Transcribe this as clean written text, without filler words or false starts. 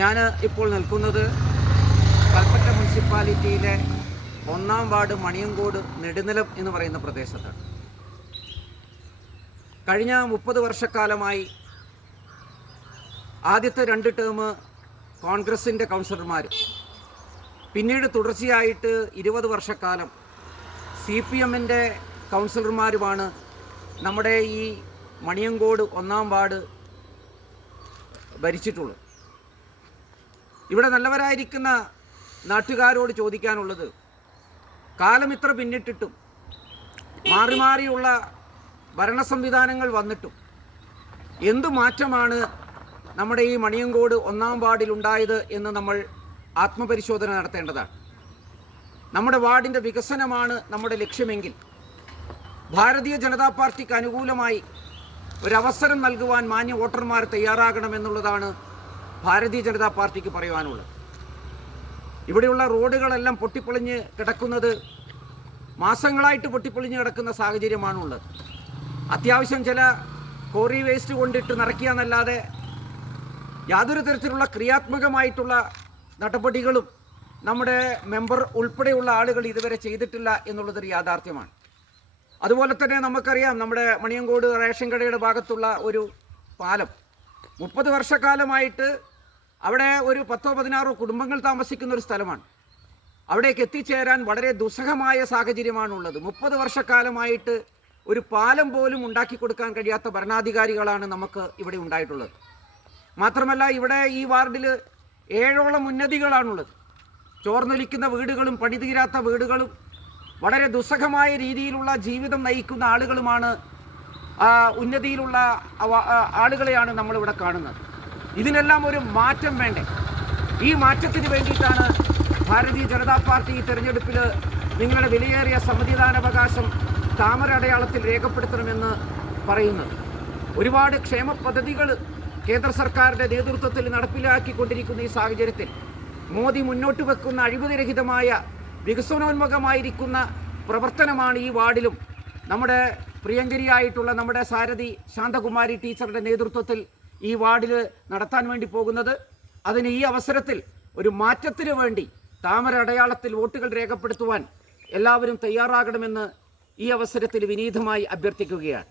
ഞാൻ ഇപ്പോൾ നിൽക്കുന്നത് കൽപ്പറ്റ മുനിസിപ്പാലിറ്റിയിലെ 1-ാം വാർഡ് മണിയങ്കോട് നെടുനിലം എന്ന് പറയുന്ന പ്രദേശത്താണ്. കഴിഞ്ഞ 30 വർഷക്കാലമായി ആദ്യത്തെ 2 ടേം കോൺഗ്രസിൻ്റെ കൗൺസിലർമാരും പിന്നീട് തുടർച്ചയായിട്ട് 20 വർഷക്കാലം CPMൻ്റെ കൗൺസിലർമാരുമാണ് നമ്മുടെ ഈ മണിയങ്കോട് 1-ാം വാർഡ് ഭരിച്ചിട്ടുള്ളത്. ഇവിടെ നല്ലവരായിരിക്കുന്ന നാട്ടുകാരോട് ചോദിക്കാനുള്ളത്, കാലം ഇത്ര പിന്നിട്ടിട്ടും മാറി മാറിയുള്ള ഭരണ സംവിധാനങ്ങൾ വന്നിട്ടും എന്തു മാറ്റമാണ് നമ്മുടെ ഈ മണിയങ്കോട് 1-ാം വാർഡിലുണ്ടായത് എന്ന് നമ്മൾ ആത്മപരിശോധന നടത്തേണ്ടതാണ്. നമ്മുടെ വാർഡിൻ്റെ വികസനമാണ് നമ്മുടെ ലക്ഷ്യമെങ്കിൽ ഭാരതീയ ജനതാ പാർട്ടിക്ക് അനുകൂലമായി ഒരവസരം നൽകുവാൻ മാന്യ വോട്ടർമാർ തയ്യാറാകണമെന്നുള്ളതാണ് ഭാരതീയ ജനതാ പാർട്ടിക്ക് പറയുവാനുള്ളത്. ഇവിടെയുള്ള റോഡുകളെല്ലാം പൊട്ടിപ്പൊളിഞ്ഞ് കിടക്കുന്നത് മാസങ്ങളായിട്ട് പൊട്ടിപ്പൊളിഞ്ഞ് കിടക്കുന്ന സാഹചര്യമാണുള്ളത്. അത്യാവശ്യം ചില കോറി വേസ്റ്റ് കൊണ്ടിട്ട് നിറയ്ക്കുകയെന്നല്ലാതെ യാതൊരു തരത്തിലുള്ള ക്രിയാത്മകമായിട്ടുള്ള നടപടികളും നമ്മുടെ മെമ്പർ ഉൾപ്പെടെയുള്ള ആളുകൾ ഇതുവരെ ചെയ്തിട്ടില്ല എന്നുള്ളതൊരു യാഥാർത്ഥ്യമാണ്. അതുപോലെ തന്നെ നമുക്കറിയാം, നമ്മുടെ മണിയങ്കോട് റേഷൻ കടയുടെ ഭാഗത്തുള്ള ഒരു പാലം 30 വർഷക്കാലമായിട്ട് അവിടെ ഒരു 10-16 കുടുംബങ്ങൾ താമസിക്കുന്ന ഒരു സ്ഥലമാണ്. അവിടേക്ക് എത്തിച്ചേരാൻ വളരെ ദുസ്സഹമായ സാഹചര്യമാണുള്ളത്. 30 വർഷക്കാലമായിട്ട് ഒരു പാലം പോലും ഉണ്ടാക്കി കൊടുക്കാൻ കഴിയാത്ത ഭരണാധികാരികളാണ് നമുക്ക് ഇവിടെ ഉണ്ടായിട്ടുള്ളത്. മാത്രമല്ല, ഇവിടെ ഈ വാർഡിൽ 7ഓളം ഉന്നതികളാണുള്ളത്. ചോർന്നൊലിക്കുന്ന വീടുകളും പണിതീരാത്ത വീടുകളും വളരെ ദുസ്സഹമായ രീതിയിലുള്ള ജീവിതം നയിക്കുന്ന ആളുകളുമാണ്, ഉന്നതിയിലുള്ള ആളുകളെയാണ് നമ്മളിവിടെ കാണുന്നത്. ഇതിനെല്ലാം ഒരു മാറ്റം വേണ്ടേ? ഈ മാറ്റത്തിന് വേണ്ടിയിട്ടാണ് ഭാരതീയ ജനതാ പാർട്ടി ഈ തെരഞ്ഞെടുപ്പിൽ നിങ്ങളുടെ വിലയേറിയ സമ്മതിദാനാവകാശം താമര അടയാളത്തിൽ രേഖപ്പെടുത്തണമെന്ന് പറയുന്നത്. ഒരുപാട് ക്ഷേമ പദ്ധതികൾ കേന്ദ്ര സർക്കാരിൻ്റെ നേതൃത്വത്തിൽ നടപ്പിലാക്കിക്കൊണ്ടിരിക്കുന്ന ഈ സാഹചര്യത്തിൽ മോദി മുന്നോട്ട് വെക്കുന്ന അഴിമതിരഹിതമായ വികസനോന്മുഖമായിരിക്കുന്ന പ്രവർത്തനമാണ് ഈ വാർഡിലും നമ്മുടെ പ്രിയങ്കരിയായിട്ടുള്ള നമ്മുടെ സാരഥി ശാന്തകുമാരി ടീച്ചറുടെ നേതൃത്വത്തിൽ ഈ വാർഡിൽ നടത്താൻ വേണ്ടി പോകുന്നത്. അതിന് ഈ അവസരത്തിൽ ഒരു മാറ്റത്തിന് വേണ്ടി താമര അടയാളത്തിൽ വോട്ടുകൾ രേഖപ്പെടുത്തുവാൻ എല്ലാവരും തയ്യാറാകണമെന്ന് ഈ അവസരത്തിൽ വിനീതമായി അഭ്യർത്ഥിക്കുകയാണ്.